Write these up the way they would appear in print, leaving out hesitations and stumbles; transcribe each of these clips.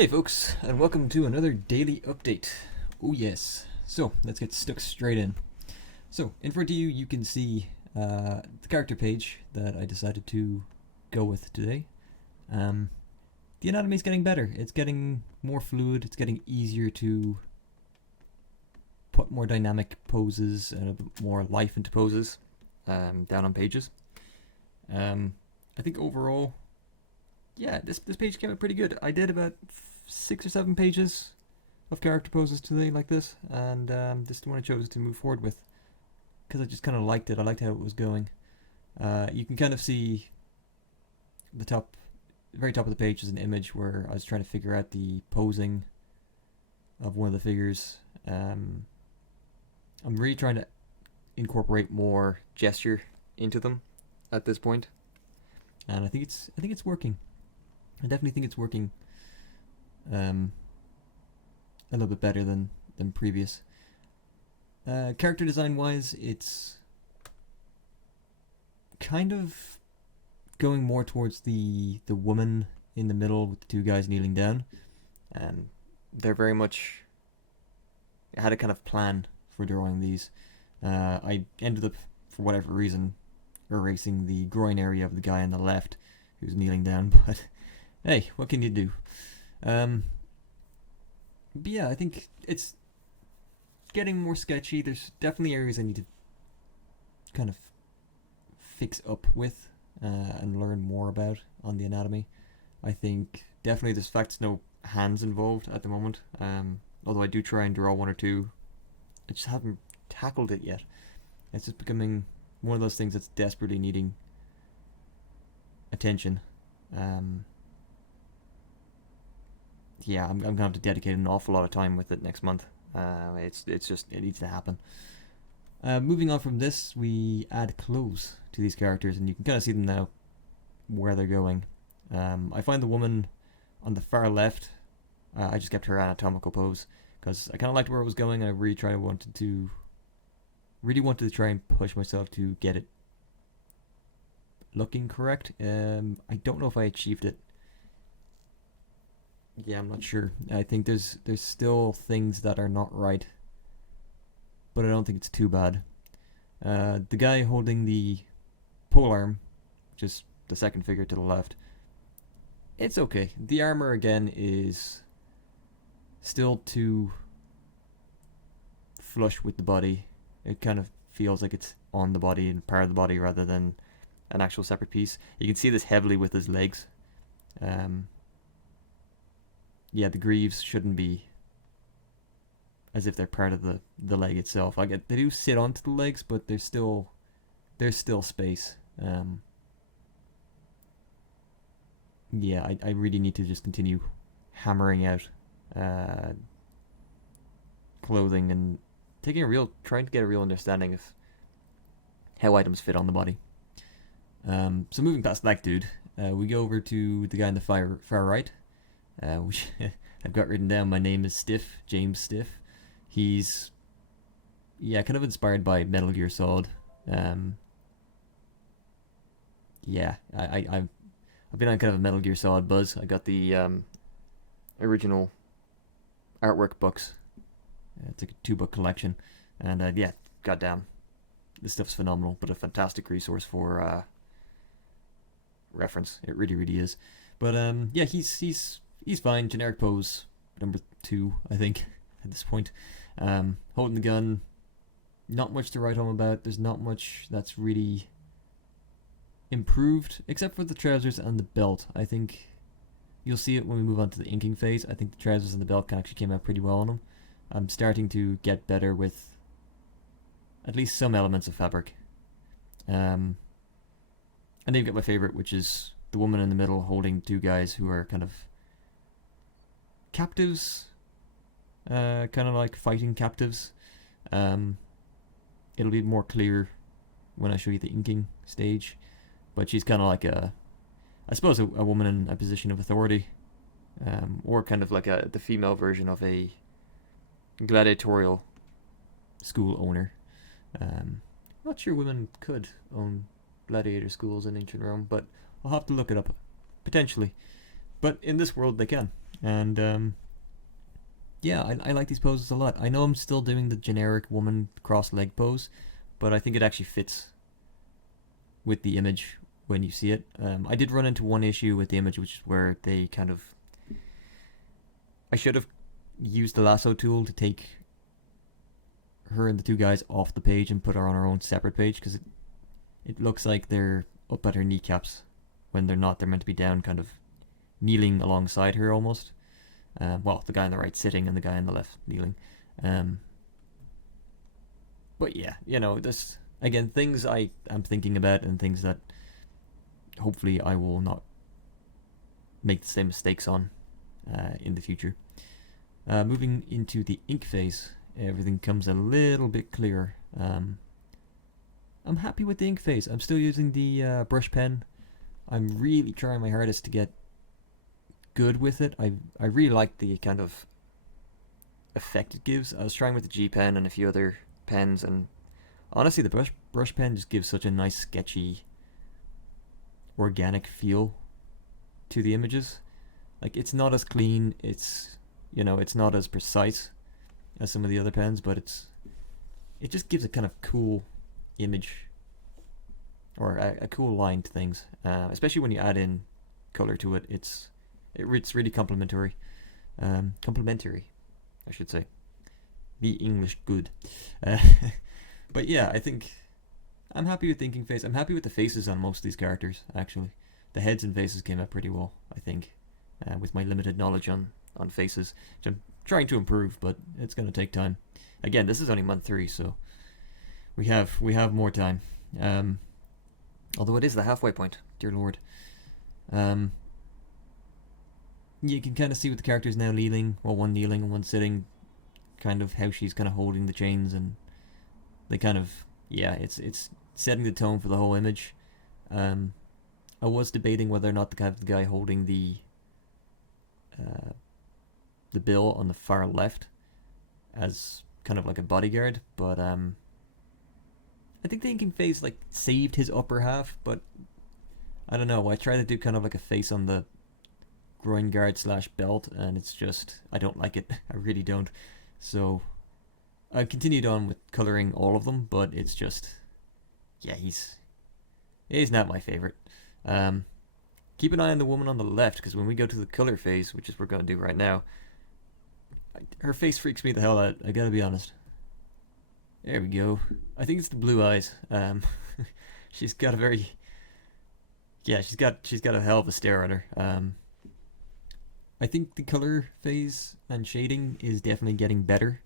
Hey folks, and welcome to another daily update. Oh yes. So, let's get stuck straight in. So, in front of you, you can see the character page that I decided to go with today. The anatomy is getting better. It's getting more fluid. It's getting easier to put more dynamic poses and a bit more life into poses down on pages. I think overall, yeah, this page came out pretty good. I did about 6 or 7 pages of character poses today like this, and this is the one I chose to move forward with because I just kind of liked it. I liked how it was going. You can kind of see the very top of the page is an image where I was trying to figure out the posing of one of the figures. I'm really trying to incorporate more gesture into them at this point, and I think it's working. I definitely think it's working a little bit better than previous. Character design wise, it's kind of going more towards the woman in the middle with the two guys kneeling down. They're very much, I had a kind of plan for drawing these. I ended up, for whatever reason, erasing the groin area of the guy on the left who's kneeling down, but hey, what can you do? But yeah, I think it's getting more sketchy. There's definitely areas I need to kind of fix up with and learn more about on the anatomy. I think definitely there's facts no hands involved at the moment. Although I do try and draw one or two, I just haven't tackled it yet. It's just becoming one of those things that's desperately needing attention. Yeah, I'm gonna have to dedicate an awful lot of time with it next month. It needs to happen. Moving on from this, we add clothes to these characters, and you can kind of see them now where they're going. I find the woman on the far left. I just kept her anatomical pose because I kind of liked where it was going. I really wanted to try and push myself to get it looking correct. I don't know if I achieved it. Yeah, I'm not sure. I think there's still things that are not right, but I don't think it's too bad. The guy holding the polearm, which is the second figure to the left, it's okay. The armor again is still too flush with the body. It kind of feels like it's on the body and part of the body rather than an actual separate piece. You can see this heavily with his legs. Yeah, the greaves shouldn't be as if they're part of the leg itself. They do sit onto the legs, but there's still space. Yeah, I really need to just continue hammering out clothing and trying to get a real understanding of how items fit on the body. So moving past that dude, we go over to the guy in the far right. Which I've got written down. My name is Stiff, James Stiff. He's, yeah, kind of inspired by Metal Gear Solid. Yeah, I've been on kind of a Metal Gear Solid buzz. I got the original artwork books. It's like a 2-book collection, and yeah, goddamn, this stuff's phenomenal. But a fantastic resource for reference. It really, really is. But yeah, he's fine. Generic pose, number 2, I think, at this point. Holding the gun, not much to write home about. There's not much that's really improved, except for the trousers and the belt. I think you'll see it when we move on to the inking phase. I think the trousers and the belt actually came out pretty well on him. I'm starting to get better with at least some elements of fabric. And then you've got my favorite, which is the woman in the middle holding 2 guys who are kind of captives, kind of like fighting captives. It'll be more clear when I show you the inking stage, but she's kind of like I suppose a woman in a position of authority, or kind of like the female version of a gladiatorial school owner. Not sure women could own gladiator schools in ancient Rome, but I'll have to look it up, potentially. But in this world they can. And yeah, I like these poses a lot. I know I'm still doing the generic woman cross leg pose, but I think it actually fits with the image when you see it. I did run into one issue with the image, which is where they kind of... I should have used the lasso tool to take her and the two guys off the page and put her on her own separate page, because it looks like they're up at her kneecaps when they're not. They're meant to be down, kind of kneeling alongside her almost. Well, the guy on the right sitting and the guy on the left kneeling. But yeah, this, again, things I am thinking about and things that hopefully I will not make the same mistakes on in the future. Moving into the ink phase, everything comes a little bit clearer. I'm happy with the ink phase. I'm still using the brush pen. I'm really trying my hardest to get good with it. I really like the kind of effect it gives. I was trying with the G pen and a few other pens, and honestly the brush pen just gives such a nice sketchy organic feel to the images. Like, it's not as clean, it's not as precise as some of the other pens, but it just gives a kind of cool image, or a cool line to things, especially when you add in color to it. It's really complementary, I should say. Be English good. But yeah, I think I'm happy with the inking phase. I'm happy with the faces on most of these characters, actually. The heads and faces came out pretty well, I think, with my limited knowledge on faces, which I'm trying to improve, but it's going to take time. Again, this is only month 3, so we have more time. Although it is the halfway point, dear lord. You can kind of see with the characters now kneeling, well, one kneeling and one sitting, kind of how she's kind of holding the chains, and they kind of, yeah, it's setting the tone for the whole image. I was debating whether or not to have the guy holding the bill on the far left as kind of like a bodyguard, but I think the inking phase like saved his upper half, but I don't know. I tried to do kind of like a face on the groin guard / belt, and it's just, I don't like it. I really don't. So I continued on with coloring all of them, but it's just, yeah, he's not my favorite. Keep an eye on the woman on the left, because when we go to the color phase, which is what we're going to do right now, her face freaks me the hell out, I gotta be honest. There we go. I think it's the blue eyes. She's got a very... Yeah, she's got a hell of a stare on her. I think the color phase and shading is definitely getting better.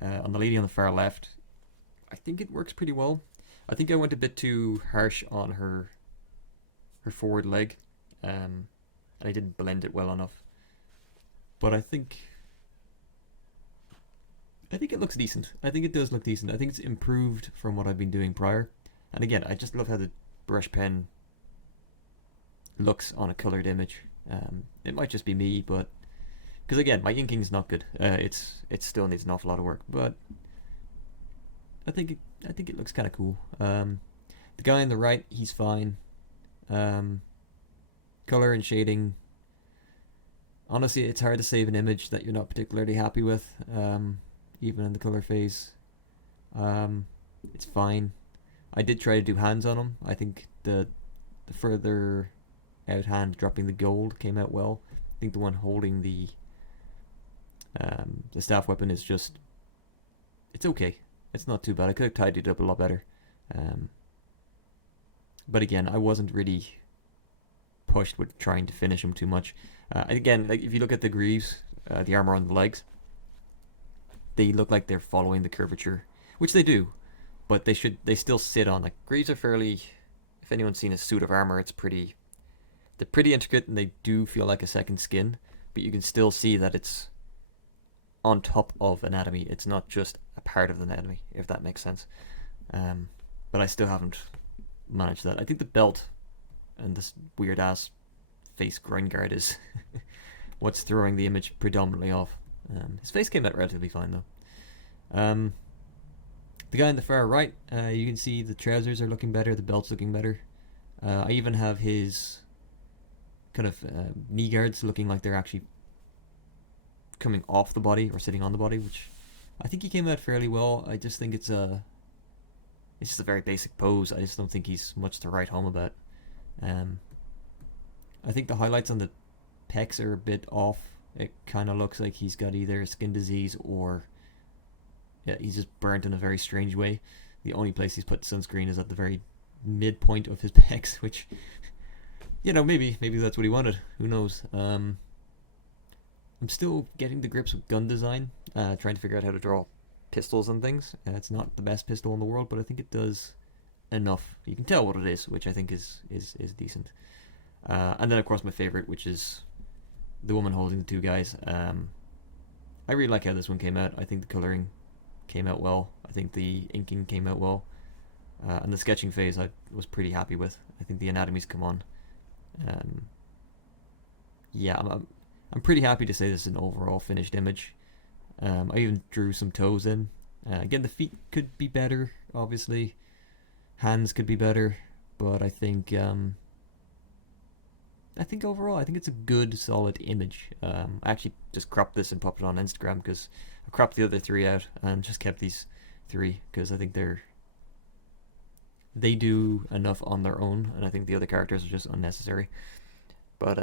On the lady on the far left, I think it works pretty well. I think I went a bit too harsh on her forward leg. And I didn't blend it well enough. But I think it looks decent. I think it does look decent. I think it's improved from what I've been doing prior. And again, I just love how the brush pen looks on a colored image. It might just be me, but because again, my inking is not good. It still needs an awful lot of work, but I think it looks kind of cool. The guy on the right, he's fine. Color and shading. Honestly, it's hard to save an image that you're not particularly happy with, even in the color phase. It's fine. I did try to do hands on him. I think the further out hand dropping the gold came out well. I think the one holding the staff weapon is just, it's okay. It's not too bad. I could have tidied it up a lot better. But again, I wasn't really pushed with trying to finish him too much. Again, like if you look at the greaves, the armor on the legs, they look like they're following the curvature, which they do, but they still sit on. Like, greaves are fairly, if anyone's seen a suit of armor, they're pretty intricate, and they do feel like a second skin, but you can still see that it's on top of anatomy. It's not just a part of the anatomy, if that makes sense. But I still haven't managed that. I think the belt and this weird ass face groin guard is what's throwing the image predominantly off. His face came out relatively fine though. The guy on the far right, you can see the trousers are looking better, the belt's looking better. I even have his kind of knee guards looking like they're actually coming off the body or sitting on the body, which I think he came out fairly well. I just think it's just a very basic pose. I just don't think he's much to write home about. I think the highlights on the pecs are a bit off. It kind of looks like he's got either skin disease or he's just burnt in a very strange way. The only place he's put sunscreen is at the very midpoint of his pecs, which, maybe that's what he wanted. Who knows? I'm still getting the grips with gun design, trying to figure out how to draw pistols and things. It's not the best pistol in the world, but I think it does enough. You can tell what it is, which I think is decent. And then, of course, my favorite, which is the woman holding the two guys. I really like how this one came out. I think the coloring came out well. I think the inking came out well. And the sketching phase I was pretty happy with. I think the anatomies come on. I'm pretty happy to say this is an overall finished image. I even drew some toes in. Again, the feet could be better, obviously. Hands could be better, but I think overall, I think it's a good, solid image. I actually just cropped this and popped it on Instagram because I cropped the other three out and just kept these three because I think they do enough on their own, and I think the other characters are just unnecessary. But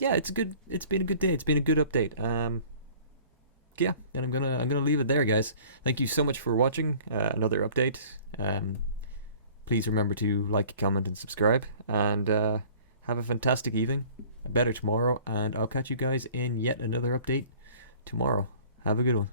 it's been a good day. It's been a good update. And I'm gonna leave it there, guys. Thank you so much for watching another update. Please remember to like, comment, and subscribe. And have a fantastic evening. A better tomorrow, and I'll catch you guys in yet another update tomorrow. Have a good one.